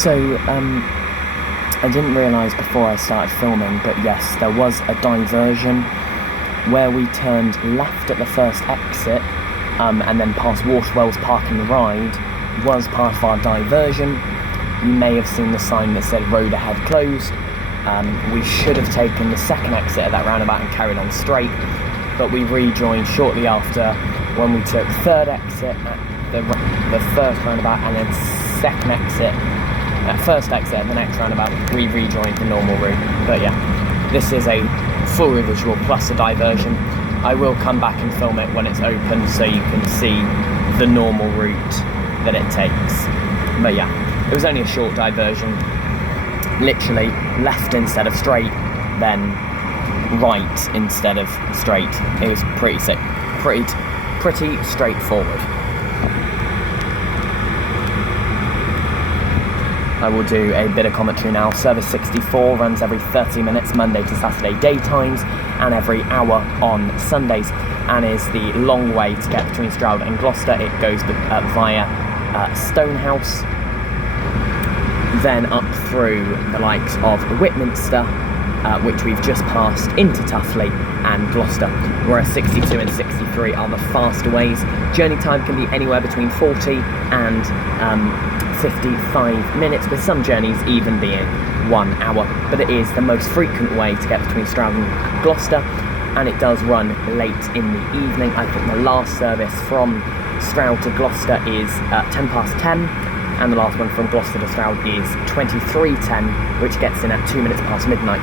So, I didn't realise before I started filming, but yes, there was a diversion where we turned left at the first exit, and then past Washwell's Park and Ride was part of our diversion. You may have seen the sign that said road ahead closed. We should have taken the second exit at that roundabout and carried on straight, but we rejoined shortly after when we took third exit at the first roundabout, and then second exit, first exit at the next roundabout, we rejoined the normal route. But yeah, this is a full revisual plus a diversion. I will come back and film it when it's open so you can see the normal route that it takes. But yeah, it was only a short diversion, literally left instead of straight, then right instead of straight. It was pretty straightforward. I will do a bit of commentary now. Service 64 runs every 30 minutes Monday to Saturday daytimes and every hour on Sundays, and is the long way to get between Stroud and Gloucester. It goes via Stonehouse, then up through the likes of Whitminster, which we've just passed, into Tuffley and Gloucester, whereas 62 and 63 are the faster ways. Journey time can be anywhere between 40 and 55 minutes, with some journeys even being 1 hour, but it is the most frequent way to get between Stroud and Gloucester, and it does run late in the evening. I think the last service from Stroud to Gloucester is 10:10, and the last one from Gloucester to Stroud is 23:10, which gets in at 2 minutes past midnight.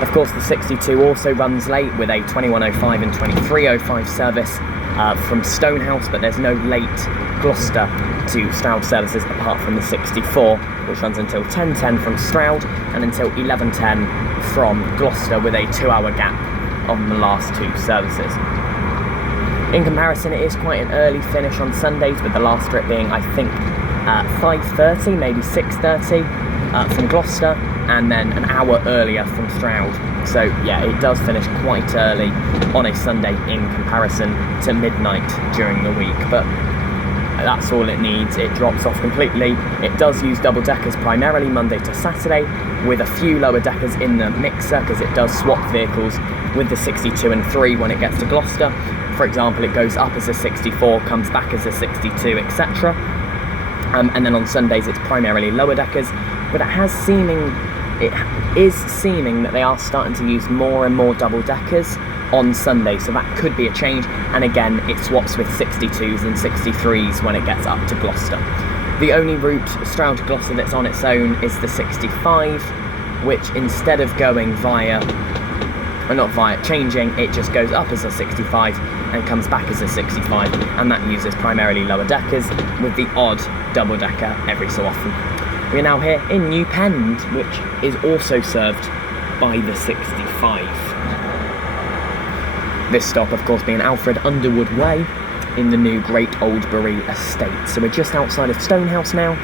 Of course, the 62 also runs late with a 21:05 and 23:05 service from Stonehouse, but there's no late Gloucester to Stroud services apart from the 64, which runs until 10:10 from Stroud and until 11:10 from Gloucester, with a 2-hour gap on the last two services. In comparison, it is quite an early finish on Sundays, with the last trip being, I think, 5:30, maybe 6:30 from Gloucester, and then an hour earlier from Stroud. So yeah, it does finish quite early on a Sunday in comparison to midnight during the week, but that's all it needs. It drops off completely. It does use double deckers primarily Monday to Saturday, with a few lower deckers in the mixer, because it does swap vehicles with the 62 and 3 when it gets to Gloucester. For example, it goes up as a 64, comes back as a 62, etc. And then on Sundays it's primarily lower deckers, but it is seeming that they are starting to use more and more double deckers on Sunday, so that could be a change. And again, it swaps with 62s and 63s when it gets up to Gloucester. The only route Stroud to Gloucester that's on its own is the 65, which instead of going changing, it just goes up as a 65 and comes back as a 65, and that uses primarily lower deckers with the odd double decker every so often. We are now here in New Pend, which is also served by the 65. This stop, of course, being Alfred Underwood Way in the new Great Oldbury estate. So we're just outside of Stonehouse now.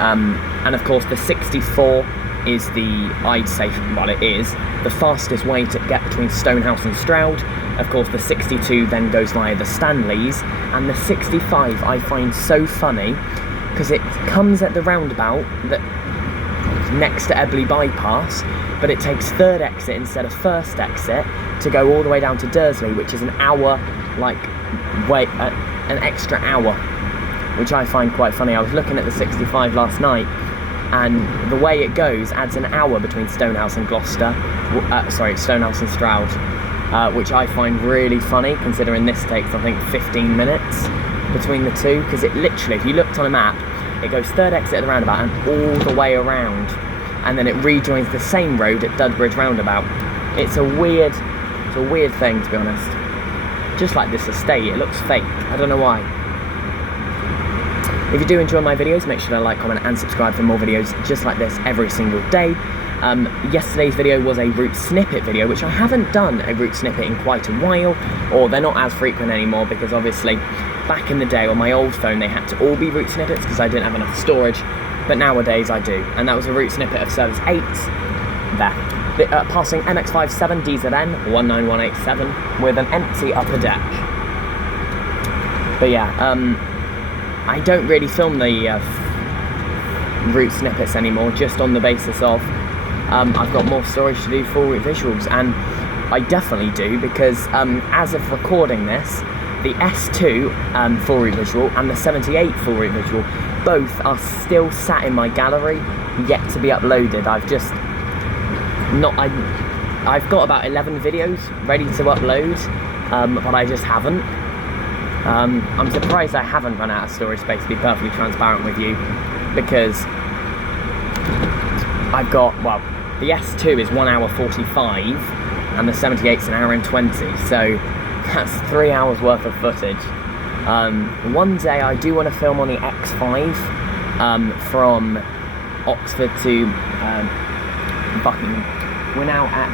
And of course, the 64 is the fastest way to get between Stonehouse and Stroud. Of course, the 62 then goes via the Stanleys, and the 65 I find so funny because it comes at the roundabout that next to Ebley Bypass, but it takes third exit instead of first exit to go all the way down to Dursley, which is an hour, an extra hour, which I find quite funny. I was looking at the 65 last night, and the way it goes adds an hour between Stonehouse and Stonehouse and Stroud, which I find really funny, considering this takes, I think, 15 minutes between the two, because it literally, if you looked on a map, it goes third exit at the roundabout and all the way around, and then it rejoins the same road at Dudbridge roundabout. It's a weird thing, to be honest. Just like this estate, it looks fake. I don't know why. If you do enjoy my videos, make sure to like, comment and subscribe for more videos just like this every single day. Yesterday's video was a route snippet video, which I haven't done a route snippet in quite a while, or they're not as frequent anymore, because obviously back in the day on my old phone they had to all be route snippets because I didn't have enough storage, but nowadays I do. And that was a route snippet of service 8 there. passing MX-57 DZN 19187 with an empty upper deck. But yeah, I don't really film the route snippets anymore, just on the basis of I've got more storage to do for visuals, and I definitely do, because as of recording this, the S2 full route visual and the 78 full route visual both are still sat in my gallery, yet to be uploaded. I've got about 11 videos ready to upload, but I just haven't. I'm surprised I haven't run out of storage space, to be perfectly transparent with you, because I've got, well, the S2 is 1 hour 45 and the 78's an hour and 20, so that's 3 hours worth of footage. One day I do want to film on the X5 from Oxford to Buckingham. We're now at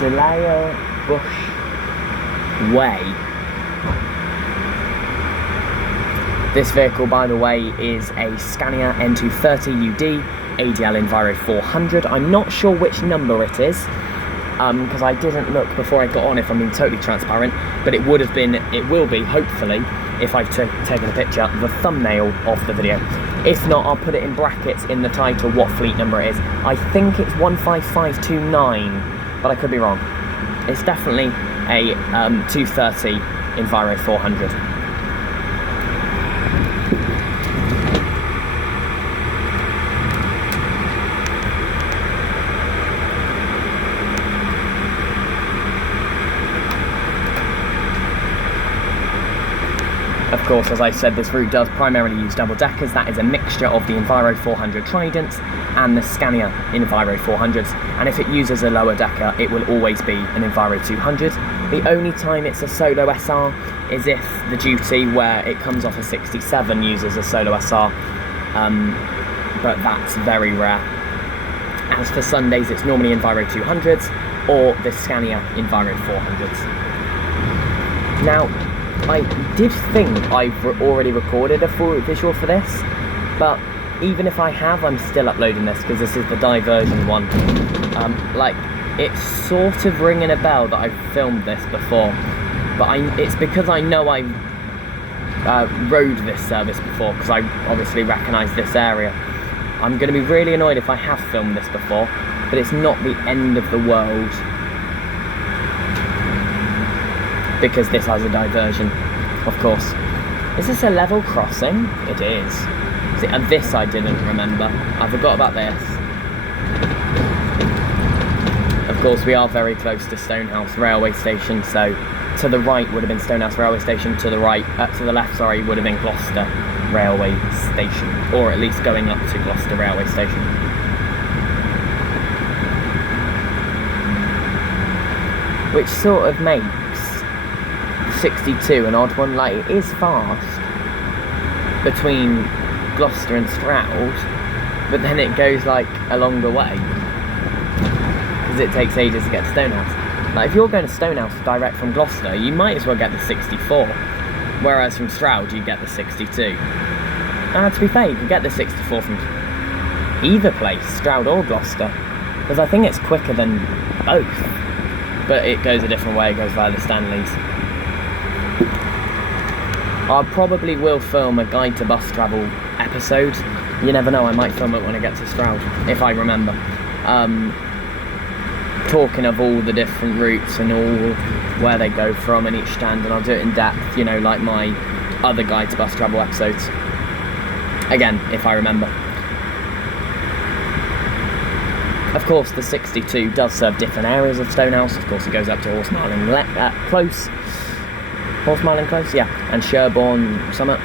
Delisle Bush Way. This vehicle, by the way, is a Scania N230 UD ADL Enviro 400. I'm not sure which number it is, because I didn't look before I got on, if I'm being totally transparent, but it will be, hopefully, if I've taken a picture, the thumbnail of the video. If not, I'll put it in brackets in the title what fleet number it is. I think it's 15529, but I could be wrong. It's definitely a 230 Enviro 400. Of course, as I said, this route does primarily use double-deckers. That is a mixture of the Enviro 400 Tridents and the Scania Enviro 400s. And if it uses a lower decker, it will always be an Enviro 200. The only time it's a solo SR is if the duty where it comes off a 67 uses a solo SR, but that's very rare. As for Sundays, it's normally Enviro 200s or the Scania Enviro 400s. Now, I did think I've already recorded a full visual for this, but even if I have, I'm still uploading this because this is the diversion one. Like, it's sort of ringing a bell that I've filmed this before, but it's because I know I rode this service before, because I obviously recognise this area. I'm going to be really annoyed if I have filmed this before, but it's not the end of the world, because this has a diversion, of course. Is this a level crossing? It is. See, and this I didn't remember. I forgot about this. Of course, we are very close to Stonehouse railway station, so to the right would have been Stonehouse railway station, to the left, sorry, would have been Gloucester railway station, or at least going up to Gloucester railway station. Which sort of makes 62 an odd one. Like, it is fast between Gloucester and Stroud, but then it goes like a longer way because it takes ages to get to Stonehouse. Like, if you're going to Stonehouse direct from Gloucester, you might as well get the 64, whereas from Stroud you get the 62. And to be fair, you can get the 64 from either place, Stroud or Gloucester, because I think it's quicker than both, but it goes a different way. It goes via the Stanleys. I probably will film a guide to bus travel episode. You never know, I might film it when I get to Stroud, if I remember. Talking of all the different routes and all where they go from in each stand, and I'll do it in depth, you know, like my other guide to bus travel episodes. Again, if I remember. Of course, the 62 does serve different areas of Stonehouse. Of course, it goes up to Horsemile and Close. Horsemile and Close, yeah, and Sherborne Summit,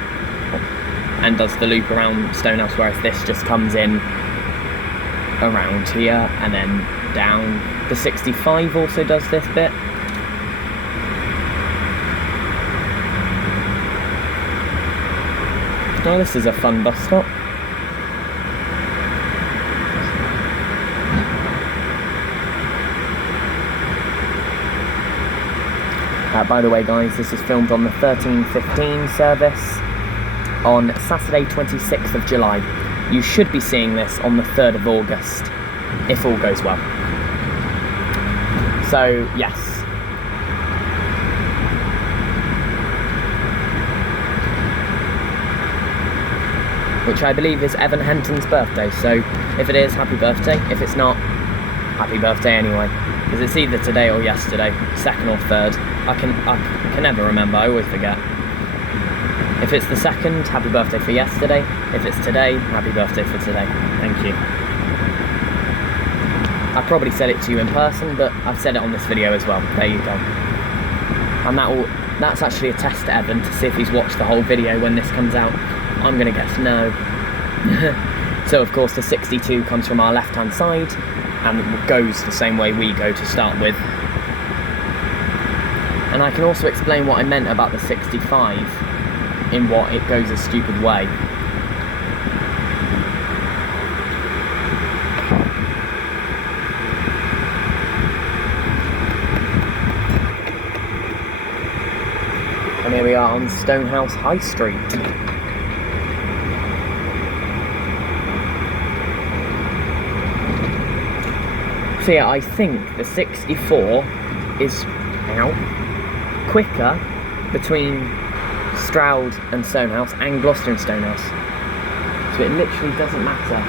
and does the loop around Stonehouse, whereas this just comes in around here and then down. The 65 also does this bit. Oh, this is a fun bus stop. By the way, guys, this is filmed on the 13:15 service on Saturday 26th of July. You should be seeing this on the 3rd of August. if all goes well. So, yes. Which I believe is Evan Henton's birthday, so if it is, happy birthday. If it's not, happy birthday anyway. Because it's either today or yesterday, second or third. I can never remember, I always forget. If it's the second, happy birthday for yesterday. If it's today, happy birthday for today. Thank you. I probably said it to you in person, but I've said it on this video as well. There you go. And that's actually a test to Evan to see if he's watched the whole video when this comes out. I'm gonna guess no. So of course the 62 comes from our left-hand side and goes the same way we go to start with. And I can also explain what I meant about the 65 in what it goes a stupid way. And here we are on Stonehouse High Street. So yeah, I think the 64 is quicker between Stroud and Stonehouse and Gloucester and Stonehouse. So it literally doesn't matter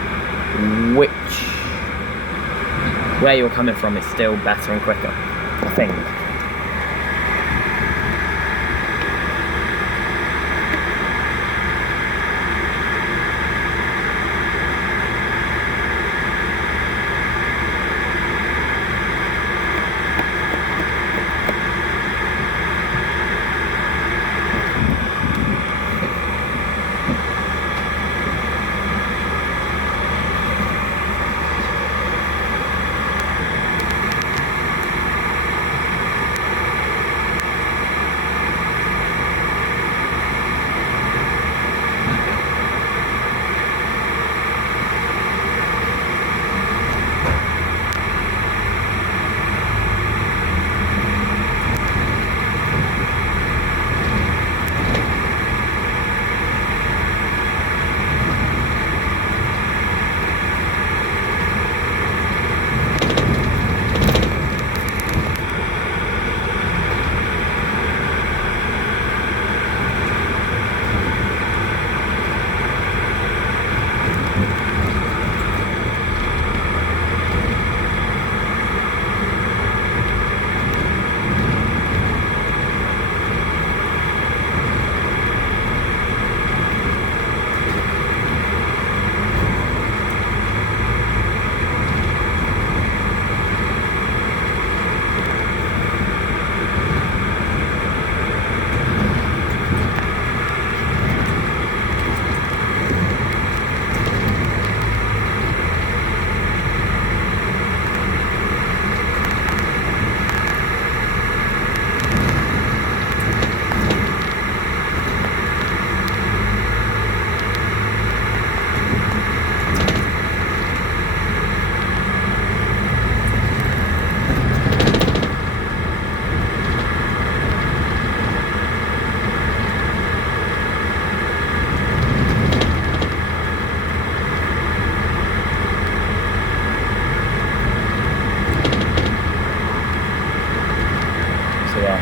where you're coming from, it's still better and quicker, I think.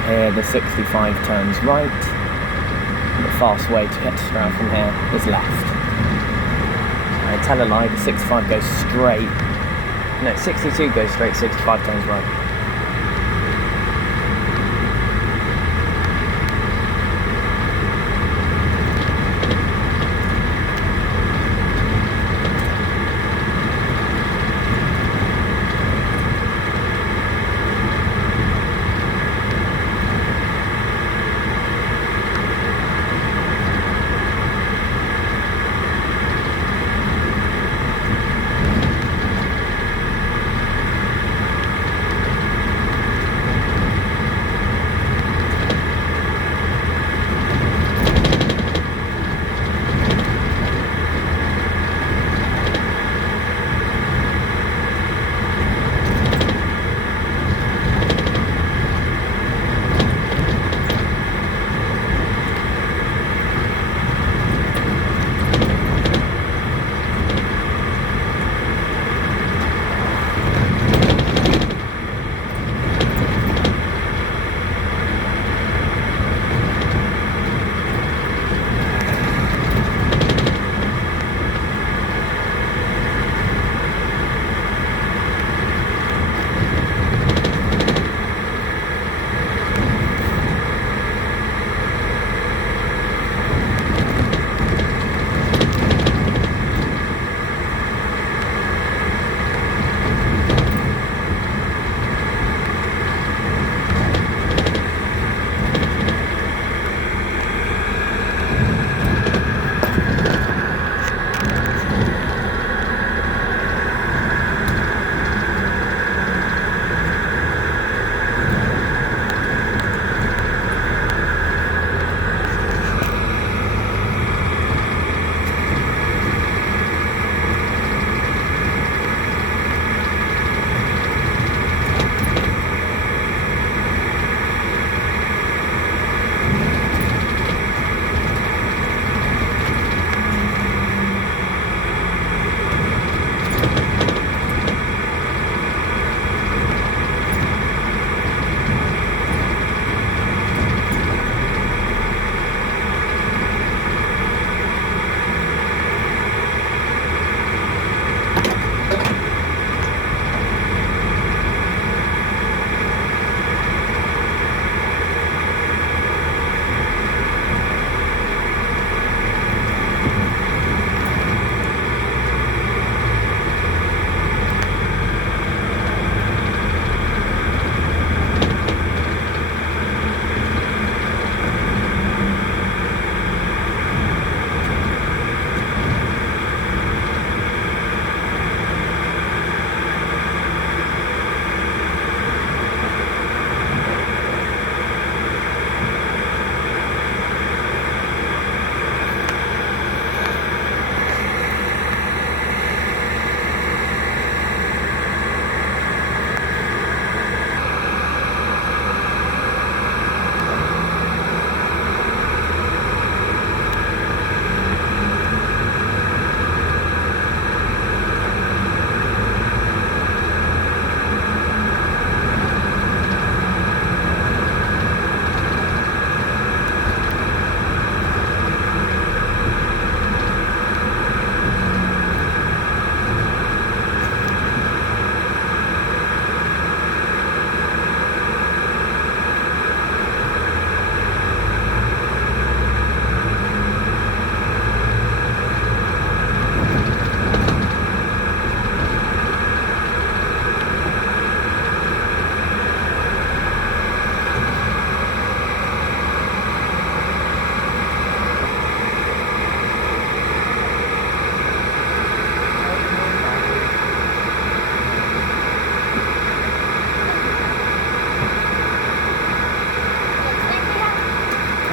Here the 65 turns right, and the fast way to get to Stroud from here is left. I tell a lie, the 65 goes straight. No, 62 goes straight, 65 turns right.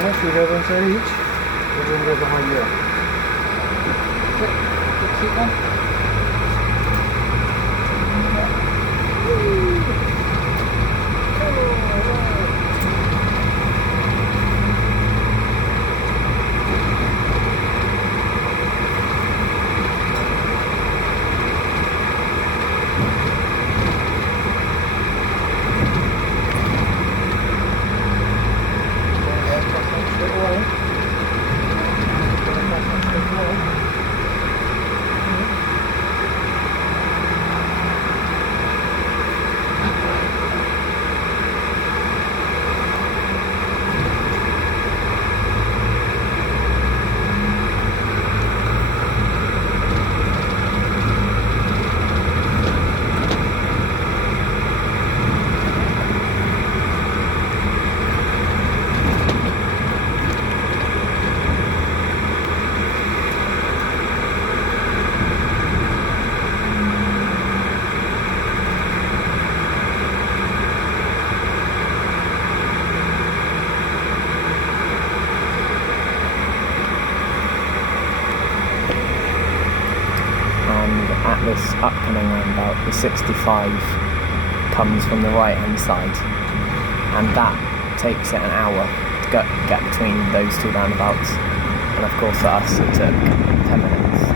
Yeah, should we go one side each? We're going to go behind you. Keep on. At this upcoming roundabout, the 65 comes from the right hand side, and that takes it an hour to get between those two roundabouts, and of course for us it took 10 minutes.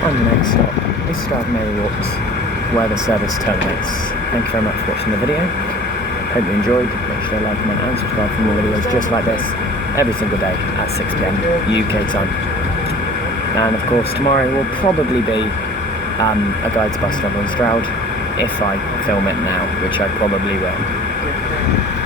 And the next stop is Stroud Mary Walks, where the service terminates. Thank you very much for watching the video. Hope you enjoyed. Make sure to like, comment and subscribe for more videos just like this every single day at 6 PM UK time. And of course tomorrow will probably be a guide to bus travel in Stroud, if I film it now, which I probably will.